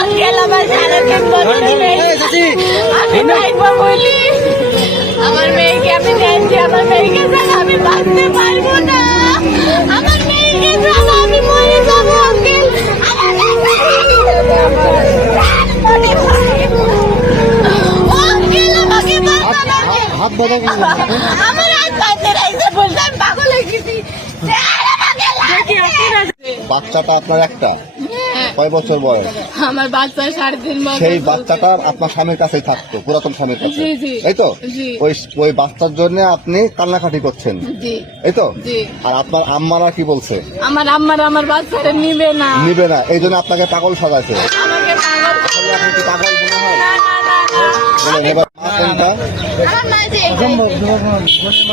Uncle আমার সারা দিন আমি ভাইবা বলি আমার মেয়েকে আমি জানছি আমার মেয়েকে ছাড়া আমি বাঁচতে পারবো না আমার মেয়েকে ছাড়া আমি মরে যাবো আঙ্কেল আমার হাত বাঁধতে রাখছে বলতে আমি পাগল হয়ে গেছি। বাচ্চাটা আপনার একটা কয় বছর বয়স? আমার বাচ্চা 3.5 বছর। সেই বাচ্চাটা আপনার স্বামীর কাছেই থাকতো, পুরাতন স্বামীর কাছে, জি, জি। এই তো? জি। ওই বাচ্চার জন্য আপনি কান্নাকাটি করছেন, জি এই তো? জি। আর আপনার আম্মারা কি বলছে? আমার আমার বাচ্চাটা নিবে না এই জন্য আপনাকে পাগল সাজাইছে। আমাকে পাগল আসলে আপনি কি পাগল মনে হয়? না, না, না, না। বলেন, এবার মা কোনটা? আমার মা যে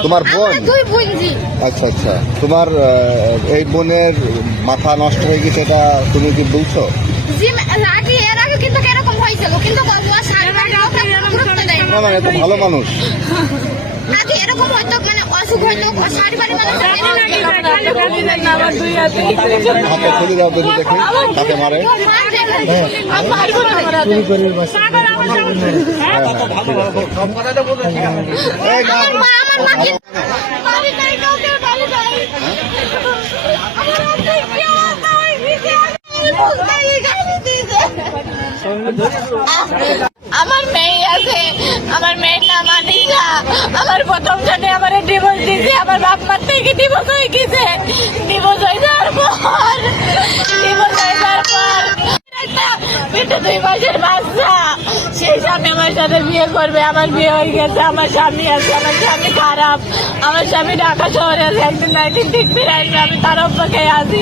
তোমার বোন? দুই বোন জি। আচ্ছা আচ্ছা, তোমার এই বোনের মাথা নষ্ট হয়ে গেছে, এটা তুমি কি বলছো? জি আগে এর আগে কিন্তু এরকম হয়েছিল কিন্তু না না, এত ভালো মানুষ। আগে এরকম হয়তো মানে অসুখ হয়তো শাড়ি বাড়ি মানে হাতে খুলে দাও যদি দেখি কাকে মারে। এই না, আমার মেয়ে আছে, আমার মেয়ের নাম আনিকা। আমার প্রথম জানে আমার ডিভোর্স দিয়েছে, আমার বাপ মার থেকে ডিভোর্স হয়ে গেছে। ডিভোর্স হয়ে যাওয়ার পর পেটে 2 মাসের বাচ্চা, সেই স্বামী আমার সাথে বিয়ে করবে। আমার বিয়ে হয়ে গেছে, আমার স্বামী আছে, আমার স্বামী খারাপ, আমার স্বামী ঢাকা শহরে আছে, একদিন না একদিন ঠিক ফিরে আসবে, আমি তার অপেক্ষায় আছি।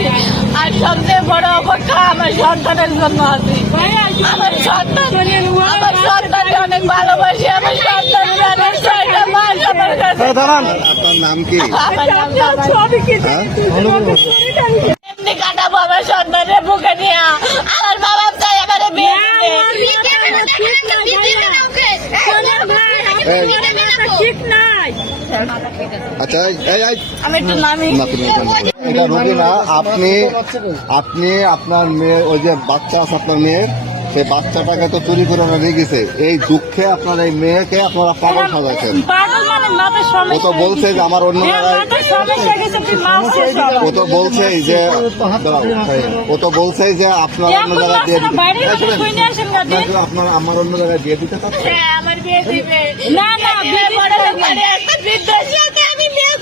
আর সবচেয়ে বড় অপেক্ষা আমার সন্তানের জন্য আছি। আমার সন্তানকে অনেক ভালোবাসি, আমার সন্তানের অনেক 6টা মাস আমার কাছে। আপনার নাম কি? আমার নাম হ্যাঁ? এমনি কাটাবো আমার সন্তানের বুকে নিয়ে। আমার বাবা চাই আমার বিয়ে ঠিক নাই। আচ্ছা, আমি একটু নামি এটা রোগী না, আপনি আপনার মেয়ে, ওই যে বাচ্চা আছে আপনার মেয়ের, সেই বাচ্চাটাকে তো চুরি করে নিয়ে গেছে। এই দুঃখে আপনার এই মেয়েকে আপনারা পাগল সাজাইছেন। ও তো বলছে যে আমার অন্য জায়গায়, ও তো বলছে যে আপনার অন্য জায়গায় দিয়ে দিতে, আপনার আমার অন্য জায়গায় দিয়ে দিতে চাচ্ছে। আমার বিয়ে দিবে না, না, বিয়ে বড় লোক মানে একটা বৃদ্ধ আমি বিয়ে